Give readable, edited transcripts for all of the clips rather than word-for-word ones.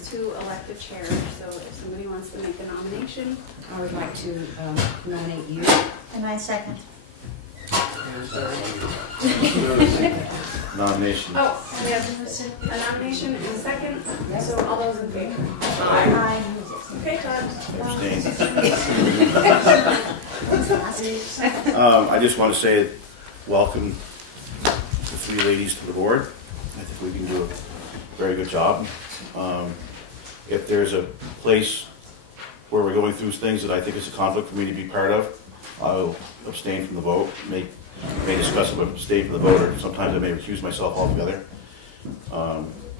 is to elect a chair. So if somebody wants to make a nomination. I would like to nominate you. And I second. Nomination. Oh, we have a nomination and a second. So all those in favor? Aye. Okay, Todd. I just want to say welcome the three ladies to the board. I think we can do a very good job. If there's a place where we're going through things that I think is a conflict for me to be part of, I'll abstain from the vote. May discuss it, but abstain from the vote, or sometimes I may recuse myself altogether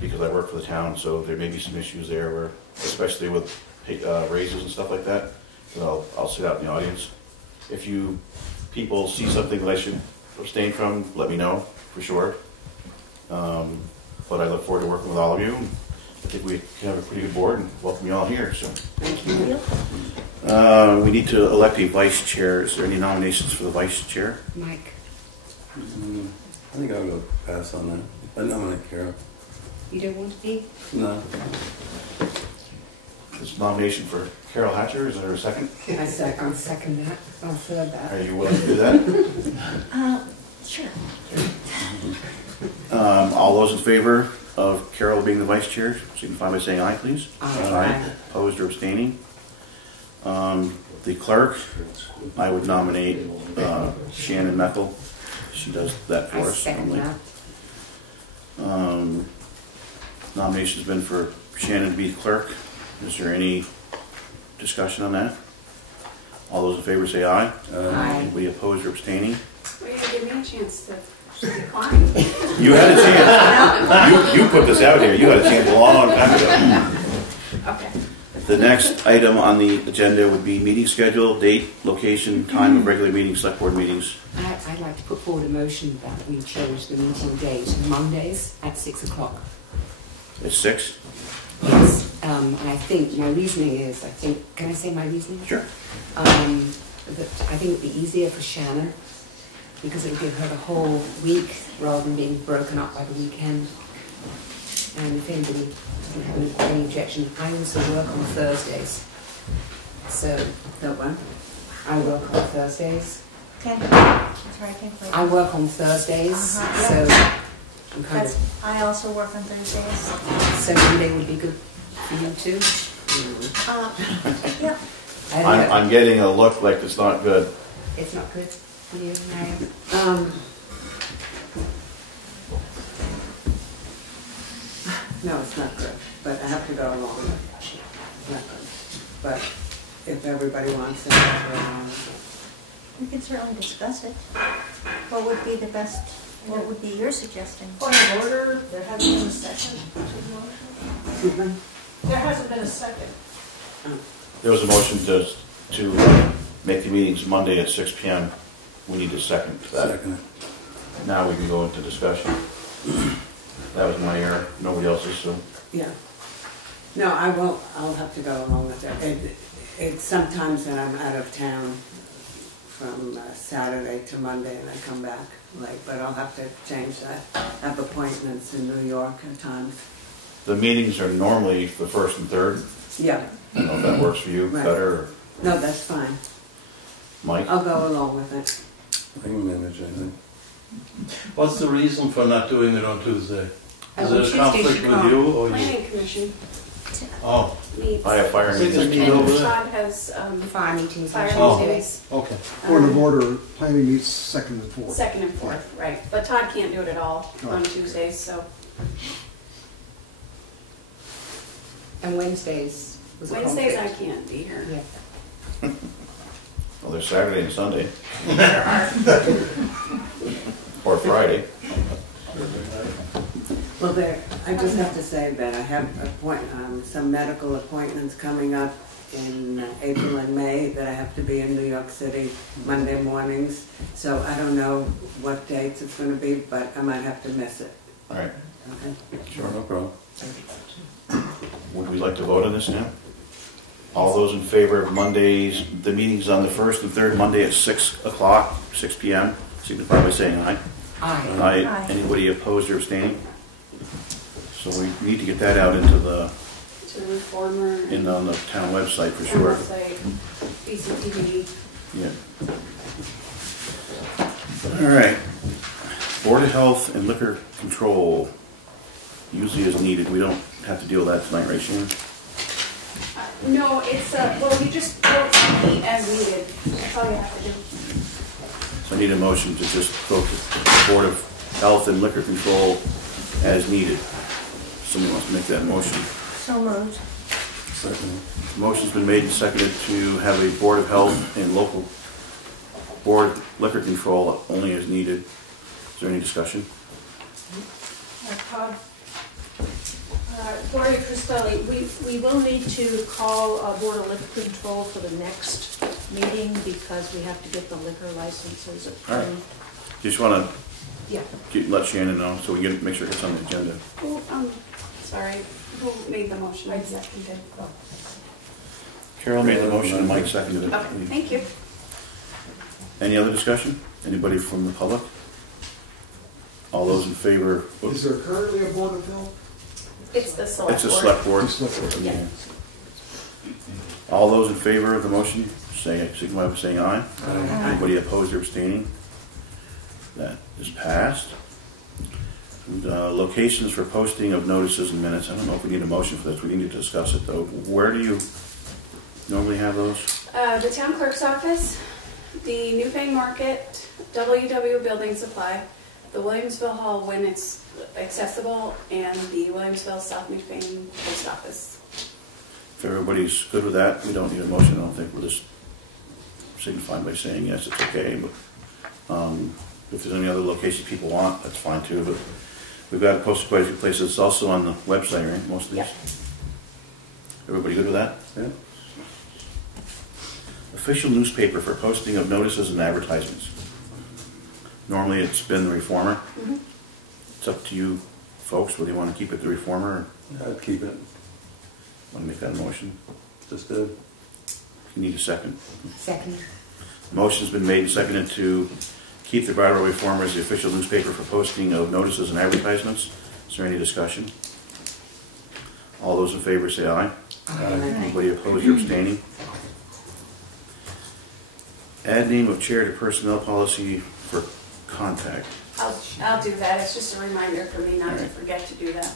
because I work for the town, so there may be some issues there, where, especially with raises and stuff like that. So I'll sit out in the audience. If you people see something that I should abstain from, let me know for sure. But I look forward to working with all of you. I think we can have a pretty good board and welcome you all here. So Thank you. we need to elect a vice chair. Is there any nominations for the vice chair? Mike. I think I'll go pass on that. I nominate Carol. You don't want to be? No. This nomination for Carol Hatcher. Is there a second? I'll second that. I'll third that. Are you willing to do that? Sure. All those in favor of Carol being the vice chair, signify by saying aye, please. Aye. Opposed or abstaining? The clerk, I would nominate Shannon Meckel. She does that for I us. second that. Nomination's been for Shannon to be clerk. Is there any discussion on that? All those in favor say aye. Aye. Anybody opposed or abstaining? Well, you give me a chance to decline. You had a chance. You put this out here. You had a chance a long time ago. Okay. The next item on the agenda would be meeting schedule, date, location, time of regular meetings, select board meetings. I'd like to put forward a motion that we change the meeting date Mondays at 6 o'clock. It's 6? Yes. And I think my reasoning is, can I say my reasoning? Sure. That I think it would be easier for Shannon because it would give her the whole week rather than being broken up by the weekend. And if anybody doesn't have any objection, I also work on Thursdays. So, No one. I work on Thursdays. Okay. That's right, I think we're- I work on Thursdays, so I'm kind I also work on Thursdays. of, so Monday would be good for you too. Yeah. I don't know. I'm getting a look like it's not good. It's not good for you, Mariam. No, it's not good, but I have to go along with it. It's not good. But if everybody wants it, I'll go along with it. We can certainly discuss it. What would be the best, what would be your suggestion? Point of order, there hasn't been a second to the motion. Excuse me? There hasn't been a second. There was a motion to make the meetings Monday at 6 p.m. We need a second to that. Second. Now we can go into discussion. That was my error, nobody else's, so. Yeah. No, I won't, I'll have to go along with it. It's sometimes that I'm out of town from Saturday to Monday and I come back late, but I'll have to change that. I have appointments in New York at times. The meetings are normally the first and third. Yeah. I don't know if that works for you Right. better, or No, that's fine. Mike? I'll go along with it. I can manage anything. What's the reason for not doing it on Tuesday? Is On there a Tuesday conflict she with can't. you or you? Planning Commission Oh, meets. I have fire Six meetings. o'clock. And over there. Todd has Fire meetings fire on Oh. Tuesdays. okay. Point of order, planning meets second and fourth. Second and fourth, right. But Todd can't do it at all on Tuesdays, so And Wednesdays was a Wednesdays I conflict. can't be here. Yeah. Well, there's Saturday and Sunday, There are. or Friday. Well, I just have to say that I have some medical appointments coming up in April and May that I have to be in New York City Monday mornings. So I don't know what dates it's going to be, but I might have to miss it. All right, Okay. sure. No problem. Would we like to vote on this now? All those in favor of Mondays, the meetings on the first and third Monday at 6 o'clock, 6 p.m., signify by saying aye. Aye. Aye. Anybody opposed or abstaining? So we need to get that out into the to the Reformer. And on the town website for town sure. website, BCTV. Yeah. All right. Board of Health and Liquor Control, usually as needed. We don't have to deal with that tonight, right, Shannon? No, it's, well, you just vote to meet as needed. That's all you have to do. So I need a motion to just vote the Board of Health and Liquor Control as needed. Somebody wants to make that motion. So moved. Second. Motion's been made and seconded to have a Board of Health and local Board of Liquor Control only as needed. Is there any discussion? Gloria Cristelli, we will need to call Board of Liquor Control for the next meeting because we have to get the liquor licenses All right. approved. Just want Yeah. to let Shannon know so we can make sure it's on the agenda. Who, sorry, who made the motion? I seconded. Carol made the motion and Mike seconded it. Okay, thank you. Any other discussion? Anybody from the public? All those in favor? Is there currently a Board of Health? It's the select It's a board. select board. It's select board. Yeah. All those in favor of the motion, signify by saying aye. Aye. Anybody opposed or abstaining? That is passed. And, locations for posting of notices and minutes. I don't know if we need a motion for this. We need to discuss it though. Where do you normally have those? The town clerk's office, the Newfane Market, WW Building Supply, the Williamsville Hall when it's accessible, and the Williamsville South Newfane Post Office. If everybody's good with that, we don't need a motion. I don't think. We'll just signify by saying yes, it's okay. But if there's any other locations people want, that's fine too. But we've got it posted quite a few places. It's also on the website, right? Most of these. Yep. Everybody good with that? Yeah. Official newspaper for posting of notices and advertisements. Normally it's been the Reformer. Mm-hmm. It's up to you folks whether you want to keep it the Reformer or I'd keep it. want to make that a motion. Just good. You need a second. Second. Motion's been made and seconded to keep the Brattleboro Reformer as the official newspaper for posting of notices and advertisements. Is there any discussion? All those in favor say aye. Anybody opposed or abstaining? Add name of chair to personnel policy for contact. I'll do that. It's just a reminder for me not to Alright. forget to do that.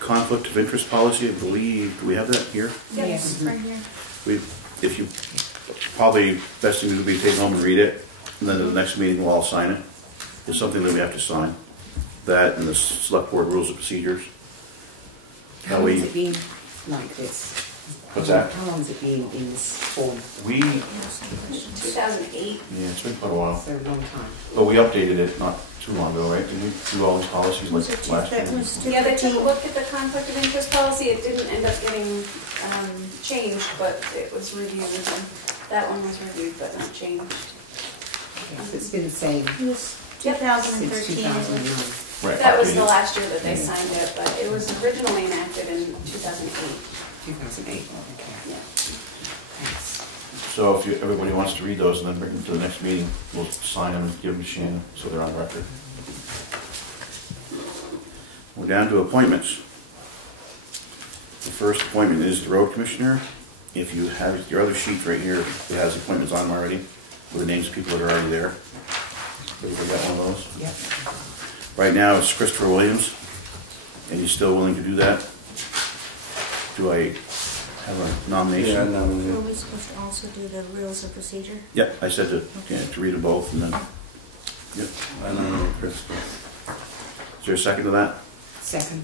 Conflict of interest policy, I believe, do we have that here? Yes, Yeah. right here. If you, probably best thing would be to take it home and read it, and then at the next meeting we'll all sign it. It's something that we have to sign. That and the select board rules of procedures. How long has it been like this? What's that? How long has it been in this form? We, 2008. yeah, it's been quite a while. So a long time. But we updated it not too long ago, right? Did we do all these policies Was like it last year? that was Yeah, they took a 215? look at the conflict of interest policy. It didn't end up getting changed, but it was reviewed. And that one was reviewed, but not changed. Okay, so it's been the same It was Yep. 2013. since 2009. Right, That was the updated. last year that they Yeah. signed it, but it was originally enacted in 2008. 2008. Okay. Yeah. Thanks. So if everybody wants to read those and then bring them to the next meeting, we'll sign them and give them to Shannon so they're on record. We're down to appointments. The first appointment is the road commissioner. If you have your other sheet right here, it has appointments on them already with the names of people that are already there. Everybody got one of those? Yep. Right now it's Christopher Williams, and you're still willing to do that? Do I have a nomination? Yeah, Were nominate. we supposed to also do the rules of procedure? Yeah, I said to read them both and then, yep. I nominate Chris. Is there a second to that? Second.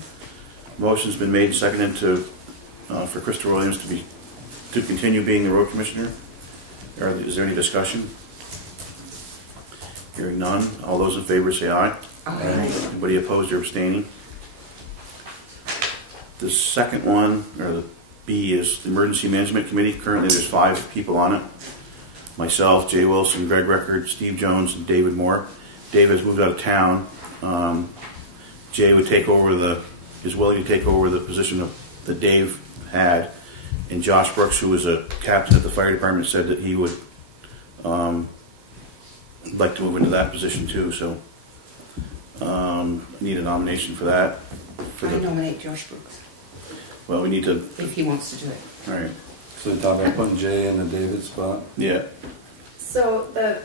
Motion's been made and seconded for Christopher Williams to continue being the road commissioner. Is there any discussion? Hearing none. All those in favor say aye. Aye. Anybody opposed or abstaining? The second one, or the B, is the Emergency Management Committee. Currently there's 5 people on it. Myself, Jay Wilson, Greg Record, Steve Jones, and David Moore. Dave has moved out of town. Jay would take over is willing to take over the position that Dave had. And Josh Brooks, who was a captain at the fire department, said that he would like to move into that position too. So I need a nomination for that. I nominate Josh Brooks. Well, we need to, if he wants to do it. all right, So you're talking about putting Jay in the David spot? yeah. So the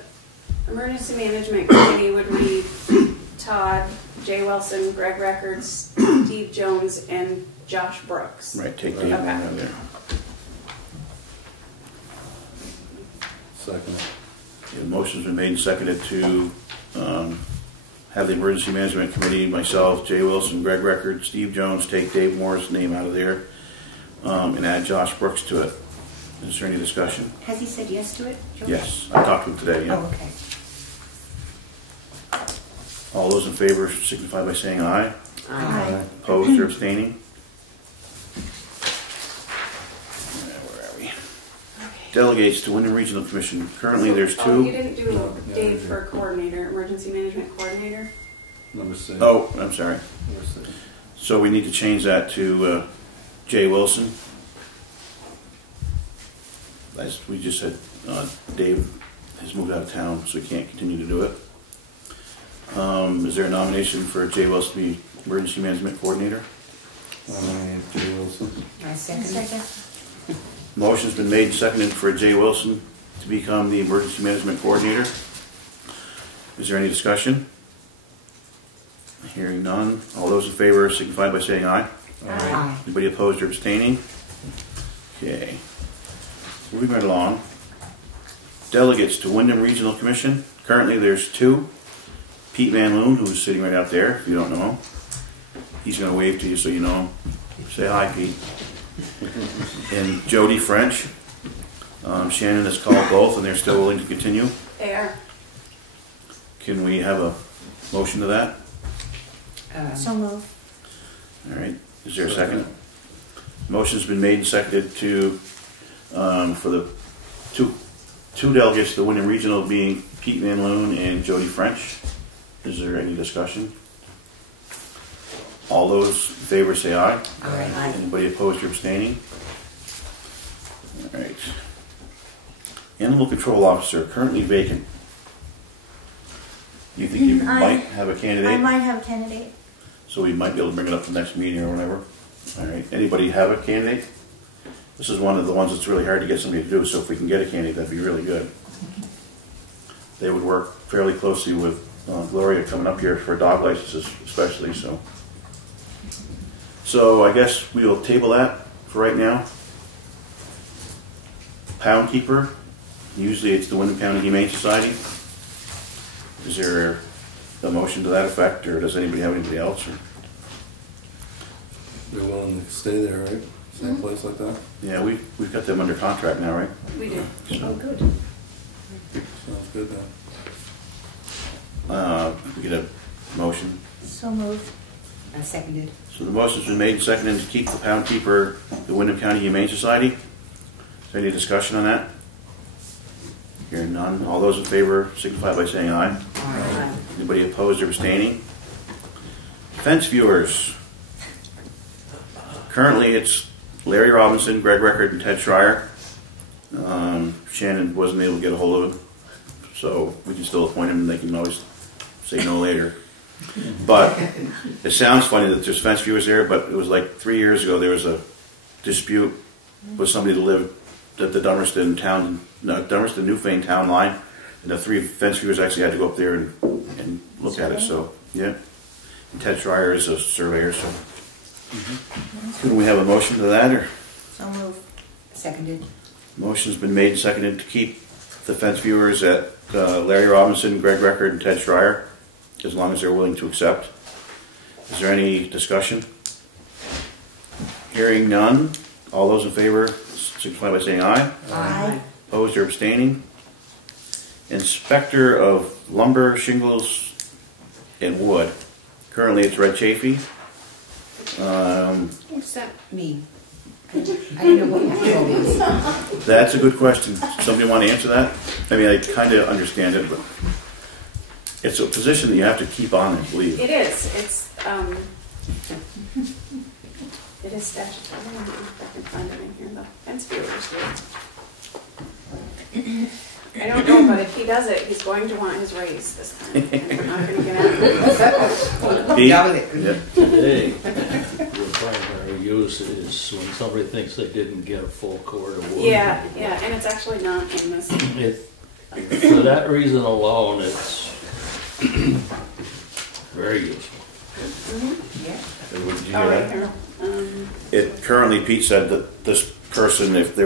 emergency management committee would read Todd, Jay Wilson, Greg Records, Steve Jones, and Josh Brooks. Right, take Dave out of there. Second. The motion's been made and seconded to have the emergency management committee, myself, Jay Wilson, Greg Record, Steve Jones, take Dave Moore's name out of there, and add Josh Brooks to it. Is there any discussion? Has he said yes to it, George? Yes, I talked to him today, yeah. Oh, okay. All those in favor signify by saying aye. Aye. Opposed or abstaining? Where are we? Delegates to Wyndham Regional Commission. Currently, there's Oh, two. you didn't do Dave for coordinator, emergency management coordinator? Number 6. Oh, I'm sorry. Number 6. So we need to change that to Jay Wilson. As we just said, Dave has moved out of town, so he can't continue to do it. Is there a nomination for Jay Wilson to be emergency management coordinator? Jay Wilson. I second. Second. Motion's been made and seconded for Jay Wilson to become the emergency management coordinator. Is there any discussion? Hearing none. All those in favor signify by saying aye. Aye. Anybody opposed or abstaining? Okay. Moving right along. Delegates to Wyndham Regional Commission. Currently there's two. Pete Van Loon, who's sitting right out there, if you don't know him. He's going to wave to you so you know him. Say hi, Pete. And Jody French. Shannon has called both and they're still willing to continue. They are. Can we have a motion to that? So move. All right. Is there a second? Motion's been made and seconded to for the two delegates to the Wyndham Regional being Pete Van Loon and Jody French. Is there any discussion? All those in favor say aye. Aye. Anybody opposed or abstaining? All right. Animal Control Officer, currently vacant. You think you might have a candidate? I might have a candidate. So we might be able to bring it up the next meeting or whatever. All right. Anybody have a candidate? This is one of the ones that's really hard to get somebody to do, so if we can get a candidate, that'd be really good. They would work fairly closely with Gloria coming up here for dog licenses especially, so. So I guess we will table that for right now. Pound Keeper, usually it's the Wyndham County Humane Society. Is there a motion to that effect, or does anybody have anybody else? Or? They're willing to stay there, right? Same place like that? Yeah, we've got them under contract now, right? We do. Oh, good. Sounds good then. We get a motion. So move. I seconded. So the motion's been made and seconded to keep the Pound Keeper, the Wyndham County Humane Society. Is there any discussion on that? Hearing none. All those in favor signify by saying aye. Aye. Anybody opposed or abstaining? Fence viewers. Currently it's Larry Robinson, Greg Record, and Ted Schreier. Shannon wasn't able to get a hold of him, so we can still appoint him and they can always say no later. But it sounds funny that there's fence viewers there, but it was like 3 years ago there was a dispute with somebody that lived at the Dummerston Newfane town line, and the three fence viewers actually had to go up there and look at it. So yeah, and Ted Schreier is a surveyor. So can we have a motion to that? Or So move. Seconded. motion's been made and seconded to keep the fence viewers at Larry Robinson, Greg Record, and Ted Schreier, as long as they're willing to accept. Is there any discussion? Hearing none. All those in favor signify by saying aye. Aye. Opposed or abstaining? Inspector of lumber, shingles, and wood. Currently it's Red Chafee. What's that mean? I don't know what that job is. That's a good question. Somebody want to answer that? I mean, I kind of understand it, but it's a position that you have to keep on, I believe. It is. It is statutory. I don't know if I can find it in here though. Fence viewers do. I don't know, but if he does it, he's going to want his raise this time. And we're not going to get out of it. Pete? Double it. Yeah. Today, we're using use is when somebody thinks they didn't get a full cord of wood. Yeah, yeah, and it's actually not in this. For that reason alone, it's very useful. Yeah. Would you Oh, hear right that? here. It currently, Pete said that this person, if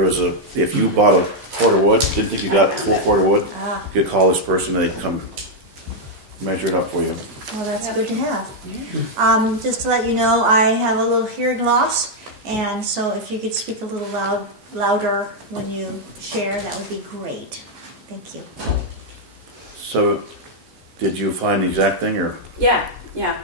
you bought a cord of wood, didn't think you got a full cord of wood, you could call this person and they'd come measure it up for you. Well, that's good to have. Just to let you know, I have a little hearing loss, and so if you could speak a little louder when you share, that would be great. Thank you. So, did you find the exact thing, or? Yeah, yeah.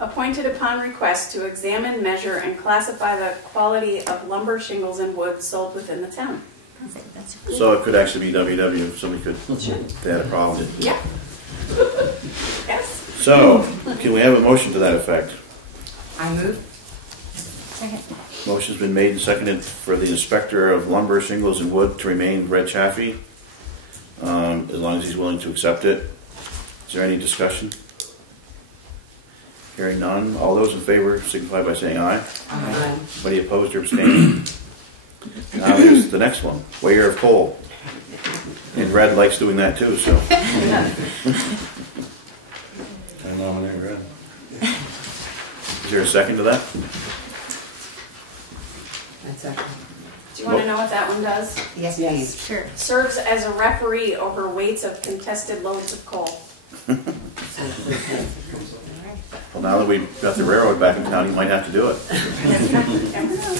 Appointed upon request to examine, measure, and classify the quality of lumber, shingles, and wood sold within the town. Perfect. That's good. So it could actually be WW, if somebody could, if they had a problem. Yeah. Yes. So, can we have a motion to that effect? I move. Second. Motion's been made and seconded for the inspector of lumber, shingles, and wood to remain Red Chaffee, as long as he's willing to accept it. Is there any discussion? Hearing none. All those in favor signify by saying aye. Aye. Anybody opposed or abstaining? Now here's the next one. Weigher of coal. And Red likes doing that too, so. I nominate Red. Is there a second to that? That's a, Do you want to know what that one does? yes, please. Sure. Serves as a referee over weights of contested loads of coal. Well, now that we've got the railroad back in town, you might have to do it. Never know.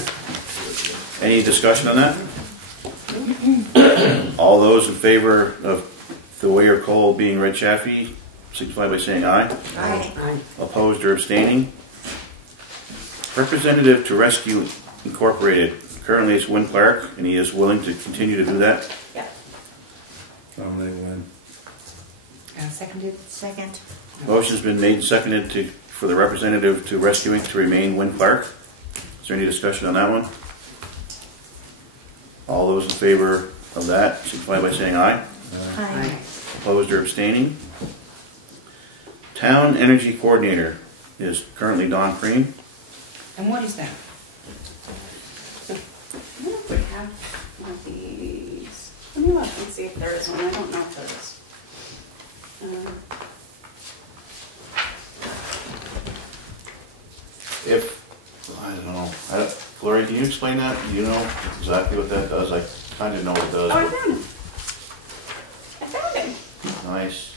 Any discussion on that? All those in favor of the Weigher coal being Red Chaffee signify by saying aye. Aye. Aye. Opposed or abstaining? Representative to Rescue Incorporated. Currently it's Win Clark, and he is willing to continue to do that. Yeah. Nominate Lynn. Seconded. Second. Motion's been made and seconded for the representative to Rescue Inc. to remain Win Clark. Is there any discussion on that one? All those in favor of that signify by saying aye. Aye. Opposed or abstaining? Town Energy Coordinator is currently Don Cream. And what is that? I wonder if we have one of these. Let me look and see if there is one. I don't know if there is. I don't know. Gloria, can you explain that? Do you know exactly what that does? I kind of know what it does. Oh, I found him. I found him. Nice.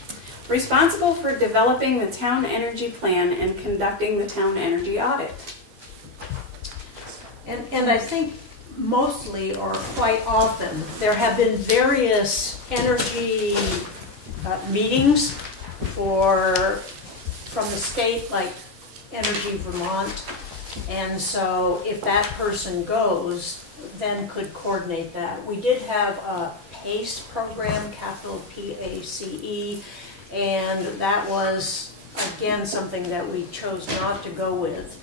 Responsible for developing the town energy plan and conducting the town energy audit. And I think mostly or quite often, there have been various energy meetings from the state, like Energy Vermont. And so if that person goes, then could coordinate that. We did have a PACE program, capital P-A-C-E, and that was, again, something that we chose not to go with.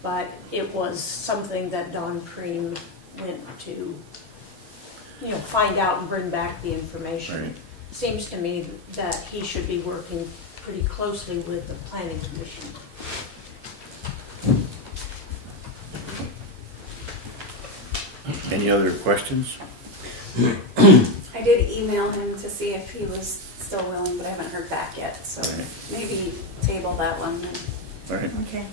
But it was something that Don Cream went to, find out and bring back the information. Right. Seems to me that he should be working pretty closely with the Planning Commission. Any other questions? I did email him to see if he was still willing, but I haven't heard back yet. So Right. maybe table that one. All right. Okay.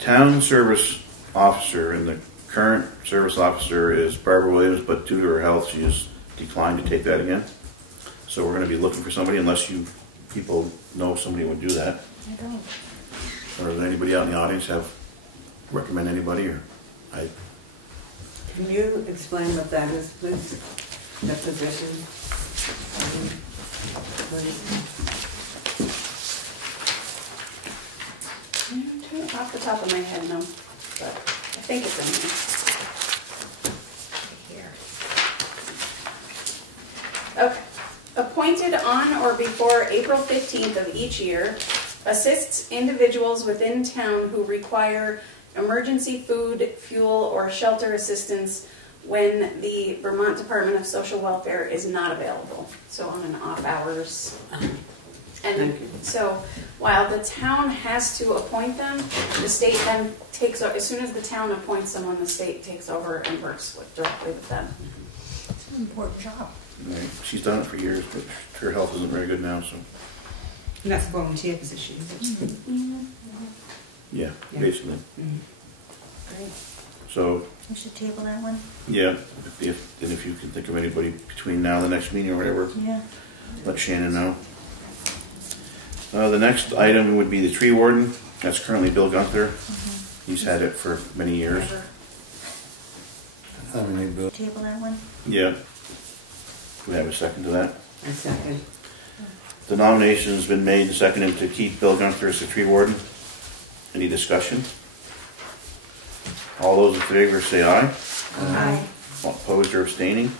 Town Service Officer, and the current service officer is Barbara Williams, but due to her health, she has declined to take that again. So we're going to be looking for somebody, unless you people know somebody who would do that. I don't. Or does anybody out in the audience recommend anybody? Or Can you explain what that is, please? The position? What is Off the top of my head, no, but I think it's in there. Okay. Appointed on or before April 15th of each year, assists individuals within town who require emergency food, fuel, or shelter assistance when the Vermont Department of Social Welfare is not available. So on an off hours And Thank you. so while the town has to appoint them, the state then takes, as soon as the town appoints someone, the state takes over and works directly with them. It's an important job. Right. She's done it for years, but her health isn't very good now, so, And that's a volunteer position, is it? yeah, Yeah. basically. Great. So, We should table that one. yeah, if you can think of anybody between now and the next meeting or whatever, Yeah. let Shannon know. The next item would be the tree warden. That's currently Bill Gunther. He's had it for many years. Ever. I mean, Bill. Table that one. Yeah. Do we have a second to that? A second. The nomination's been made and seconded to keep Bill Gunther as the tree warden. Any discussion? All those in favor say aye. Aye. All opposed or abstaining?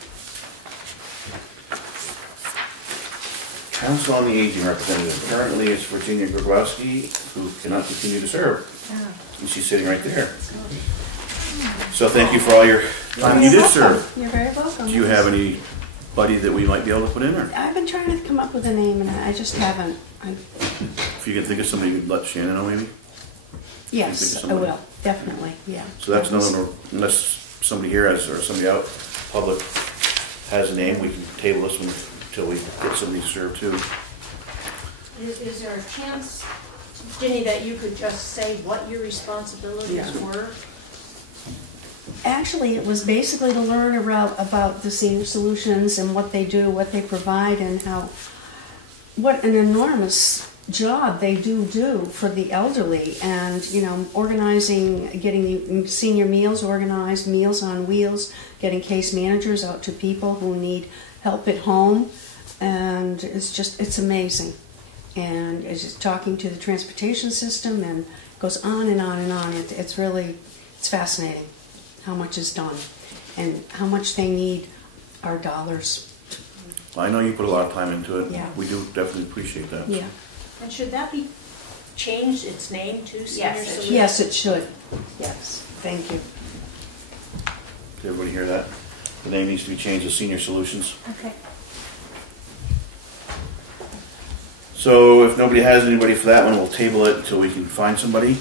Council on the Aging representative. Currently it's Virginia Grabowski, who cannot continue to serve. Oh. And she's sitting right there. So thank you for all your time you did serve. You're very welcome. Do you have anybody that we might be able to put in, or I've been trying to come up with a name, and I just haven't. if you can think of somebody, you could let Shannon know maybe? Yes, think of I somebody? will. Definitely, yeah. So that's another one, unless somebody here has, or somebody out, public, has a name, we can table this one until we get somebody to serve too. Is there a chance, Ginny, that you could just say what your responsibilities Yeah. were? Actually, it was basically to learn about the senior solutions and what they do, what they provide, and what an enormous job they do for the elderly, and organizing, getting the senior meals organized, Meals on Wheels, getting case managers out to people who need help at home, and it's amazing. And it's just talking to the transportation system, and it goes on and on and on. It's fascinating how much is done and how much they need our dollars. I know you put a lot of time into it. Yeah. We do definitely appreciate that. Yeah. And should that be changed, its name to Senior Yes, it should. Solutions? Yes, it should. Yes. Thank you. Did everybody hear that? The name needs to be changed to Senior Solutions. Okay. So if nobody has anybody for that one, we'll table it until we can find somebody.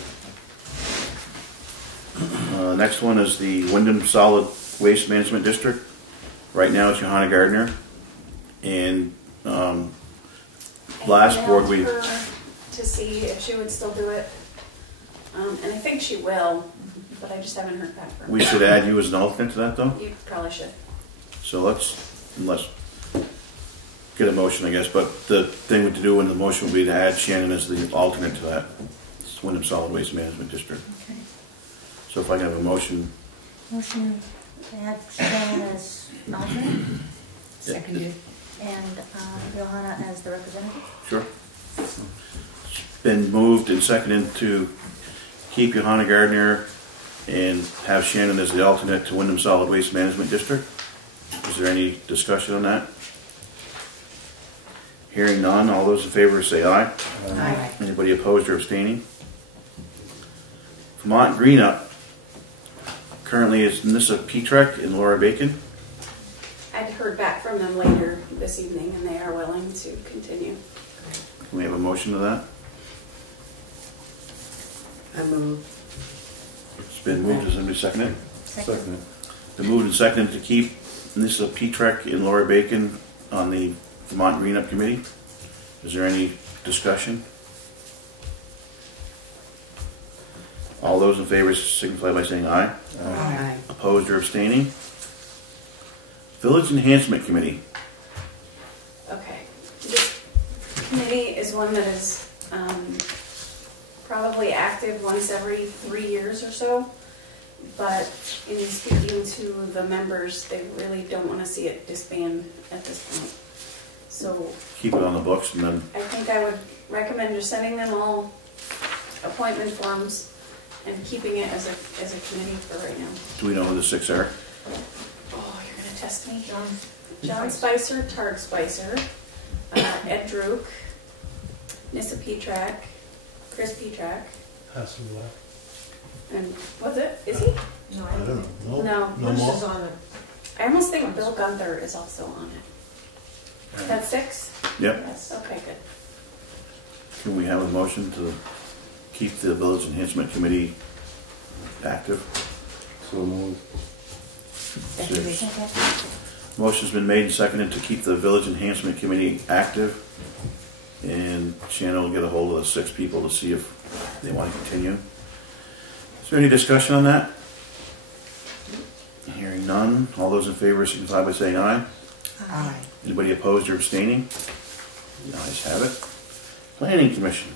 Next one is the Wyndham Solid Waste Management District. Right now it's Johanna Gardner. And last board we... Emailed her to see if she would still do it. And I think she will, but I just haven't heard back from her. We should add you as an alternate to that though? You probably should. So let's get a motion, I guess, but the thing to do in the motion would be to add Shannon as the alternate to that. It's Wyndham Solid Waste Management District. Okay. So if I can have a motion, Motion to add Shannon as alternate Seconded. and Johanna as the representative. sure. It's been moved and seconded to keep Johanna Gardner and have Shannon as the alternate to Wyndham Solid Waste Management District. Is there any discussion on that? Hearing none, all those in favor say aye. Aye. Anybody opposed or abstaining? Vermont Green Up. Currently it's Nissa Petrek and Laura Bacon. I'd heard back from them later this evening, and they are willing to continue. Can we have a motion to that? I move. It's been moved. Does anybody second it? Second. Been moved and seconded to keep Nissa Petrek and Laura Bacon on the Vermont Green Up Committee. Is there any discussion? All those in favor signify by saying aye. Aye. Opposed or abstaining? Village Enhancement Committee. Okay. This committee is one that is probably active once every 3 years or so. But in speaking to the members, they really don't want to see it disband at this point. So Keep it on the books and then, I think I would recommend just sending them all appointment forms and keeping it as a committee for right now. do we know who the six are? Oh, you're gonna test me? John Spicer, Targ Spicer, Ed Druk, Nissa Petrak, Chris Petrak, Has to be left. and what's it? Is he? No, I don't know. No. No This more? is on it. I almost think Bill Gunther is also on it. That's 6? Yep. Yes. Okay, good. Can we have a motion to keep the Village Enhancement Committee active? So moved. Motion's been made and seconded to keep the Village Enhancement Committee active. And Shannon will get a hold of the 6 people to see if they want to continue. Is there any discussion on that? Hearing none. All those in favor signify by saying aye. Aye. Anybody opposed or abstaining? The ayes have it. Planning Commission.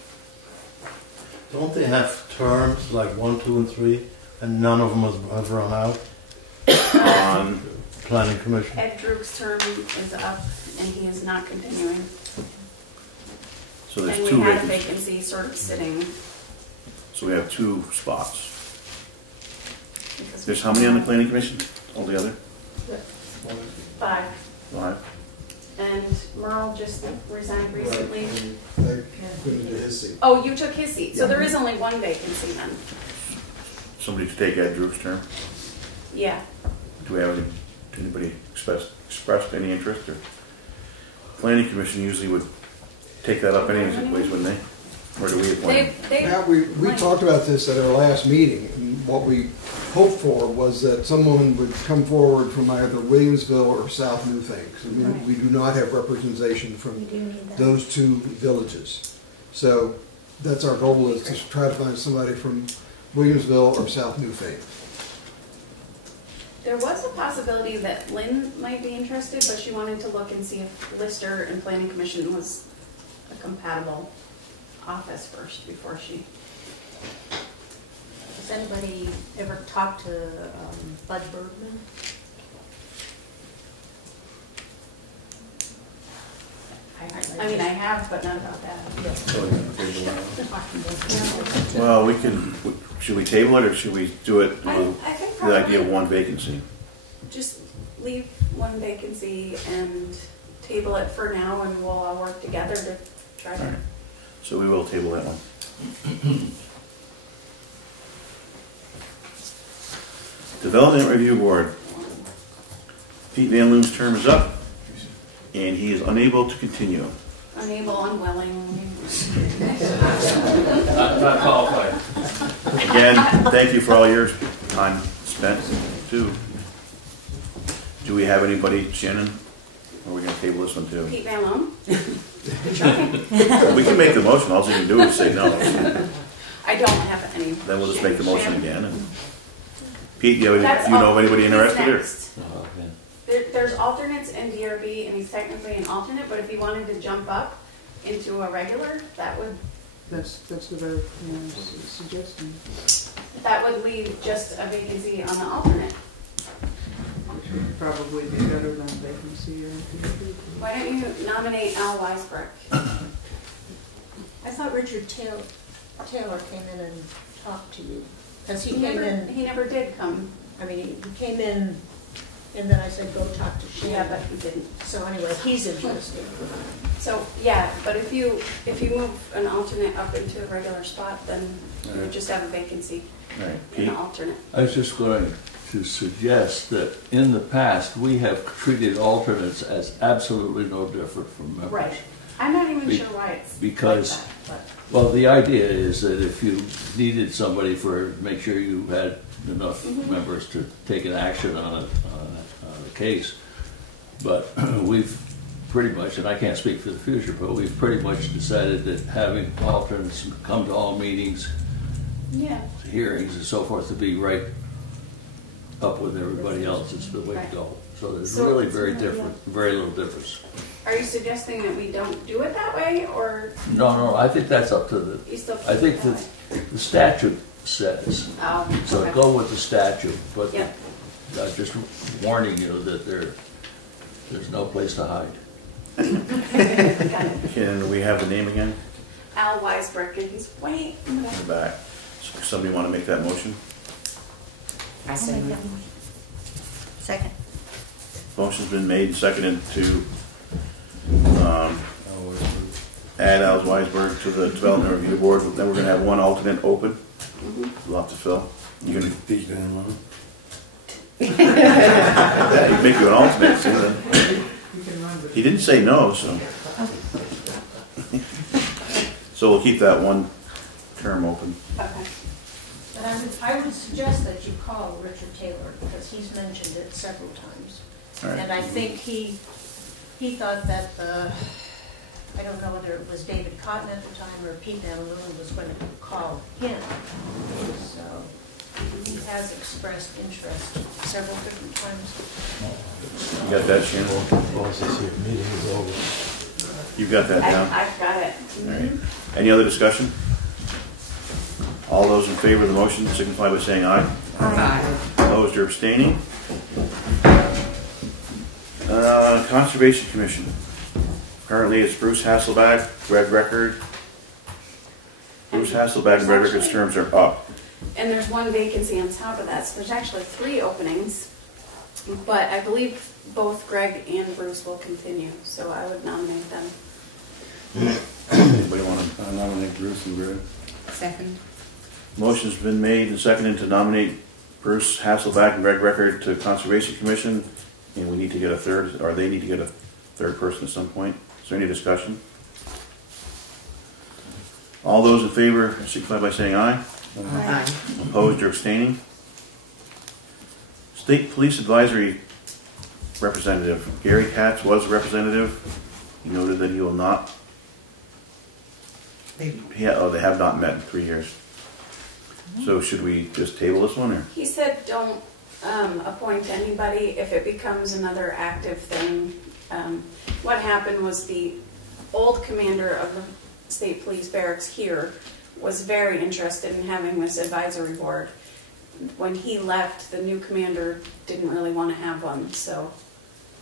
Don't they have terms like 1, 2, and 3, and none of them have run out? On Planning Commission. Ed Drew's term is up and he is not continuing. so there's And we 2 had a vacancies. vacancy sort of sitting. So we have 2 spots. because There's how many on the Planning Commission altogether? 5. 5. And Merle just resigned recently. They put into his seat. Oh, you took his seat, so there is only 1 vacancy then. Somebody to take Ed Drew's term. Yeah. Do we have anybody expressed any interest? Or Planning Commission usually would take that up anyways, wouldn't they? Or do we appoint? Now, we talked about this at our last meeting, and what we hoped for was that someone would come forward from either Williamsville or South Newfane. Right. We do not have representation We from do need that. those 2 villages. So that's our goal, is to try to find somebody from Williamsville or South Newfane. There was a possibility that Lynn might be interested, but she wanted to look and see if Lister and Planning Commission was a compatible office first before she. Has anybody ever talked to Bud Bergman? I mean, I have, but not about that. Well, we can. Should we table it or should we do it I with think the idea of probably 1 vacancy? just leave 1 vacancy and table it for now, and we'll all work together to try All to. right. So we will table that one. Development Review Board. Pete Van Loon's term is up, and he is unable to continue. Unable, unwilling. Not qualified. Again, thank you for all your time spent, too. Do we have anybody, Shannon? Or are we going to table this one, too? Pete Van Loon? We can make the motion, all you can do is say no. I don't have any. Then we'll just make the motion again. And Pete, do you know of anybody He's interested? Or? next. There's alternates in DRB, and he's technically an alternate, but if he wanted to jump up into a regular, that would That's the very suggestion. leave just a vacancy on the alternate. Which would probably be better than vacancy or anything. Why don't you nominate Al Weisbrook? I thought Richard Taylor came in and talked to you. Because he He came never, in, he never did come. I mean, he came in, and then I said, go talk to Yeah, but Shannon. he didn't. So anyway, he's interested. So, yeah, but if you move an alternate up into a regular spot, then you just have a vacancy All right, in Pete? the alternate. I was just going to suggest that in the past, we have treated alternates as absolutely no different from members. Right. I'm not even Be- sure why it's because- like that, Well, the idea is that if you needed somebody make sure you had enough members to take an action on a case. But we've pretty much, and I can't speak for the future, but we've pretty much decided that having alternates come to all meetings, yeah. hearings and so forth to be right up with everybody else is the way to go. So there's So- really very little difference. Are you suggesting that we don't do it that way, or No, I think that's up to you still keep I think it that that way? the statute says, Oh, so okay. go with the statute, but Yep. I'm just warning you that there's no place to hide. Got it. Can we have the name again? Al Weisbrook, and he's way in the back. In the back. So somebody want to make that motion? I I'll say make no. that motion. Second. Motion's been made and seconded to add Al Weisberg to the Development Review Board. Then we're going to have 1 alternate open. We'll have to fill. You gonna Pete Van Loon? Yeah, he'd make you an alternate, too, then. You can run with He didn't say no, so. So So we'll keep that one term open. Okay. But I would suggest that you call Richard Taylor, because he's mentioned it several times. All right. And I think he thought that, I don't know whether it was David Cotton at the time or Pete Van Loon was going to call him. So he has expressed interest several different times. You got that, Shannon? Once this here meeting is over. You've got that down? I've got it. All right. Any other discussion? All those in favor of the motion signify by saying aye. Aye. Opposed or abstaining? Conservation Commission. Currently it's Bruce Hasselback, Greg Record. Bruce Hasselback and Greg Record's terms are up. And there's one vacancy on top of that, so there's actually 3 openings. But I believe both Greg and Bruce will continue, so I would nominate them. Anybody want to? I nominate Bruce and Greg. Second. Motion's been made and seconded to nominate Bruce Hasselback and Greg Record to Conservation Commission. And we need to get a third, or they need to get a third person at some point. Is there any discussion? All those in favor signify by saying aye. Aye. Opposed or abstaining? State Police Advisory Representative. Gary Katz was representative. He noted that he will not. They have not met in 3 years. So should we just table this one, or? He said don't appoint anybody if it becomes another active thing. What happened was the old commander of the state police barracks here was very interested in having this advisory board. When he left, the new commander didn't really want to have one, so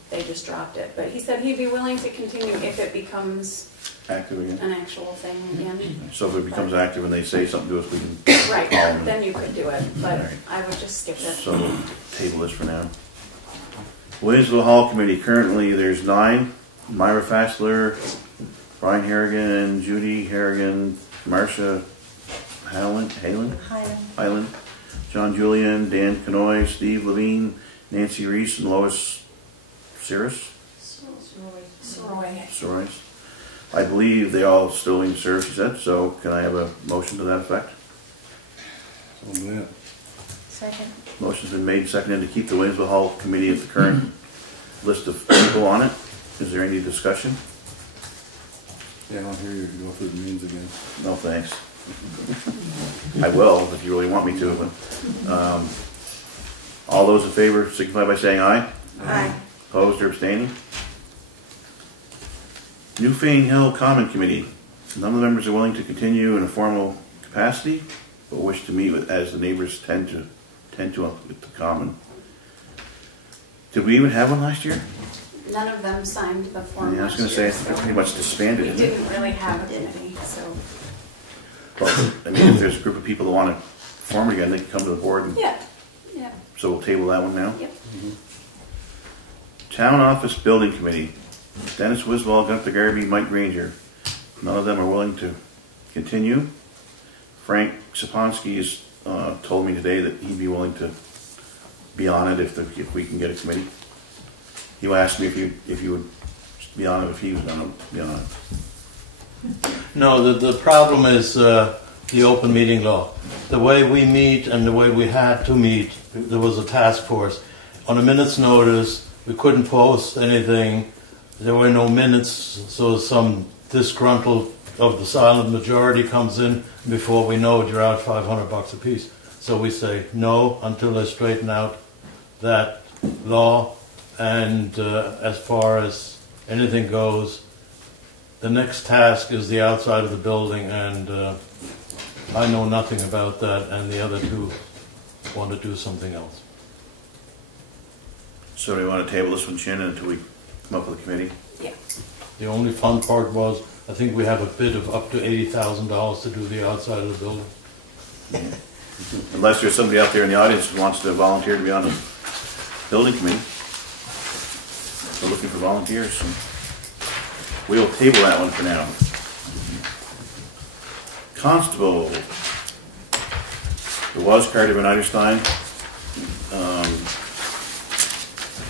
they just dropped it. But he said he'd be willing to continue if it becomes Active again? an actual thing again. So if it becomes active and they say something to us, we can Right, call them. then you could do it, but Right. I would just skip it. So we'll table this for now. Williamsville Hall Committee, currently there's 9. Myra Fassler, Brian Harrigan, Judy Harrigan, Marcia Hyland, John Julian, Dan Canoy, Steve Levine, Nancy Reese, and Lois Cirrus. Sorois. I believe they all still need to serve, she said, so can I have a motion to that effect? So, yeah. Second. Motion's been made and seconded to keep the Williamsville Hall Committee at the current list of people on it. Is there any discussion? Yeah, I'll hear you go through the means again. No, thanks. I will, if you really want me to, but, all those in favor signify by saying aye. Aye. Opposed or abstaining? Newfane Hill Common Committee. None of the members are willing to continue in a formal capacity, but wish to meet with, as the neighbors tend to with the common. Did we even have one last year? None of them signed the form. Yeah, I was going to last say, year, it's so pretty much disbanded, we isn't it? didn't really have a committee, so. Well, I mean, if there's a group of people that want to form it again, they can come to the board. And, Yeah, yeah, so we'll table that one now. yep. Town Office Building Committee. Dennis Wiswall, Gunther Garby, Mike Granger. None of them are willing to continue. Frank Saponsky has told me today that he'd be willing to be on it if we can get a committee. He asked me if you would be on it if he was going to be on it. No, the problem is the open meeting law. The way we meet and the way we had to meet, there was a task force. On a minute's notice, we couldn't post anything. There were no minutes, so some disgruntled of the silent majority comes in. Before we know it, you're out $500 a piece. So we say no until they straighten out that law. And as far as anything goes, the next task is the outside of the building, and I know nothing about that, and the other two want to do something else. So do we want to table this one, Shannon, until we come up with a committee? Yeah. The only fun part was, I think we have a bid of up to $80,000 to do the outside of the building. Unless there's somebody out there in the audience who wants to volunteer to be on the building committee. We're looking for volunteers. So we'll table that one for now. Constable. It was Carter Van Eiderstein.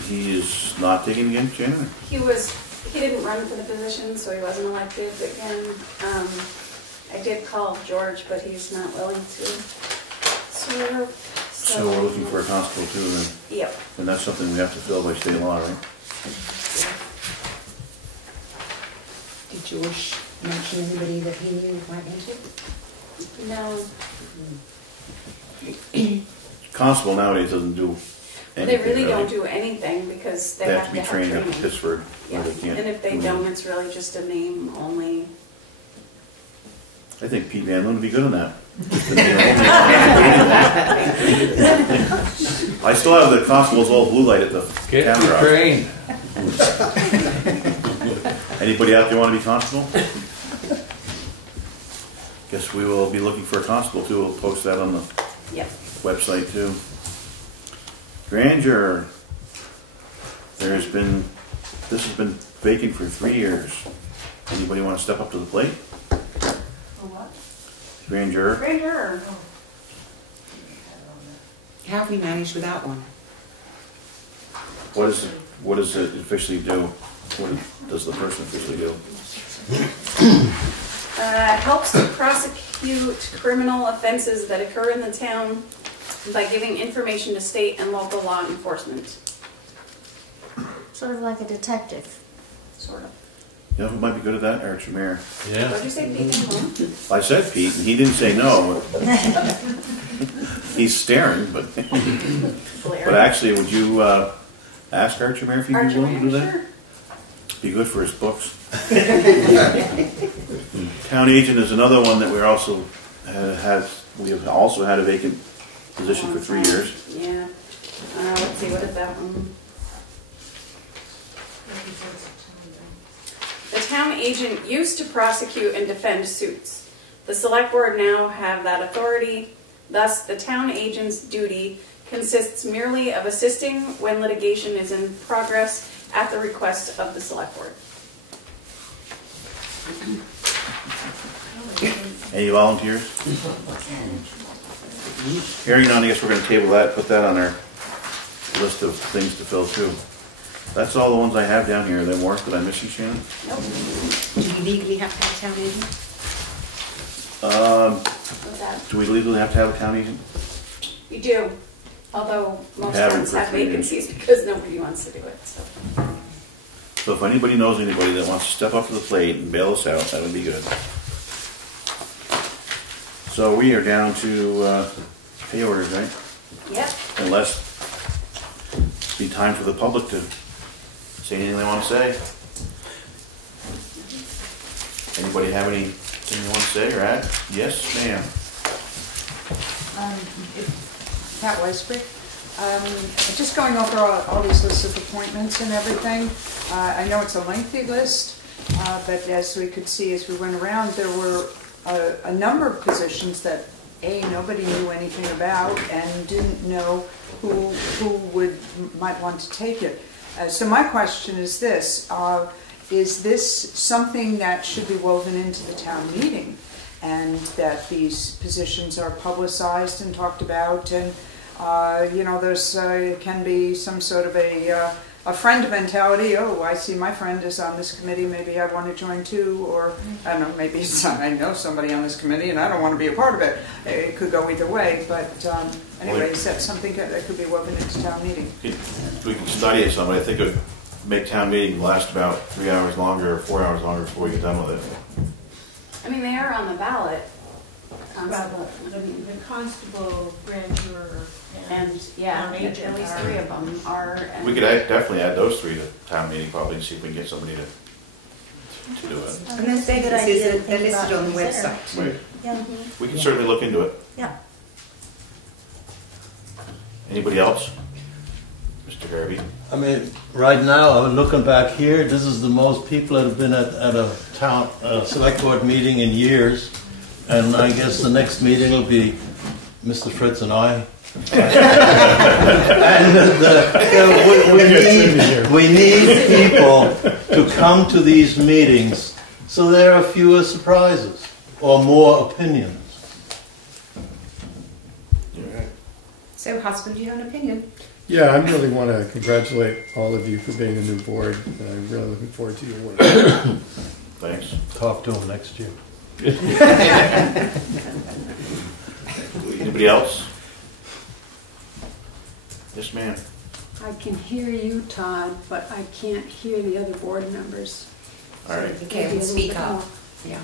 He is not taking again, Shannon? He didn't run for the position, so he wasn't elected again. I did call George, but he's not willing to serve. So we're looking for a constable too, then. Yep. And that's something we have to fill by state law, right? Did George mention anybody that he knew might enter? No. Constable nowadays doesn't do anything. They really don't do anything because they have to be trained up in Pittsburgh, Yeah. where they can't. And if they don't, it's really just a name only. I think Pete Van Loon would be good on that. I still have the constable's old blue light at the Get camera. trained. Anybody out there want to be constable? Guess we will be looking for a constable too. We'll post that on the Yep. website too. Grandeur. This has been vacant for 3 years. Anybody want to step up to the plate? For what? Grandeur. Grandeur. How have we managed without one? What does it officially do? What does the person officially do? Helps to prosecute criminal offenses that occur in the town by giving information to state and local law enforcement. Sort of like a detective. Sort of. You know who might be good at that? Eric Shamir. What Yeah. did you say, Pete? I said Pete, and he didn't say no. He's staring, but Blair. actually, would you ask Art Shamir if he'd be willing to do that? Sure. Be good for his books. Town agent is another one that we also we have also had a vacant position for 3 years. Yeah. Let's see, what is that one? The town agent used to prosecute and defend suits. The select board now have that authority. Thus, the town agent's duty consists merely of assisting when litigation is in progress at the request of the select board. Any volunteers? Hearing none, I guess we're going to table that, put that on our list of things to fill too. That's all the ones I have down here. Are there more? Did I miss you, Shannon? Nope. Do we legally have to have a town agent? What's that? Do we legally have to have a town agent? You do, although most Haven't towns for have 3 years. vacancies because nobody wants to do it, so. So if anybody knows anybody that wants to step up to the plate and bail us out, that would be good. So we are down to pay orders, right? Yep. Unless it's be time for the public to say anything they want to say. Anybody have anything they want to say or add? Yes, ma'am. Pat Weisbrick. Just going over all these lists of appointments and everything. I know it's a lengthy list, but as we could see as we went around, there were a number of positions that nobody knew anything about and didn't know who might want to take it. So my question is this: is this something that should be woven into the town meeting, and that these positions are publicized and talked about, and there's can be some sort of a friend mentality. Oh, I see my friend is on this committee, maybe I want to join too, or I don't know, maybe I know somebody on this committee and I don't want to be a part of it. It could go either way, but anyway, is that something that could be woven into town meeting? If we can study it some, I think it would make town meeting last about 3 hours longer or 4 hours longer before we get done with it. I mean, they are on the ballot. Constable. The constable, grandeur, And, yeah, town at agent least are- 3 of them are. and- We could definitely add those 3 to town meeting probably and see if we can get somebody to do it. And those vacancies are they're listed on the website. Right. Yeah. We can certainly look into it. Yeah. Anybody else? Mr. Harvey? I mean, right now, I'm looking back here, this is the most people that have been at a town select board meeting in years. And I guess the next meeting will be Mr. Fritz and I. And we need people to come to these meetings so there are fewer surprises or more opinions. So, husband, you have an opinion? Yeah, I really want to congratulate all of you for being a new board. I'm really looking forward to your work. Thanks. Talk to him next year. Anybody else? Yes, ma'am. I can hear you, Todd, but I can't hear the other board members. All right. Okay, Maybe a speak little bit up. more. Yeah.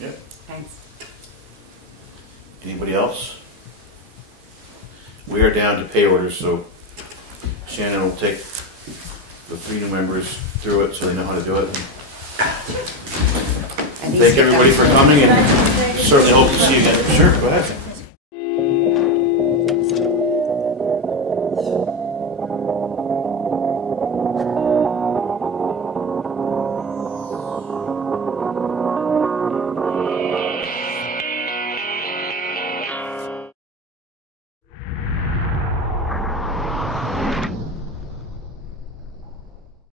Yep. Thanks. Anybody else? We are down to pay orders, so Shannon will take the 3 new members through it so they know how to do it. Thank everybody for coming, and certainly hope to see you again. Sure, go ahead.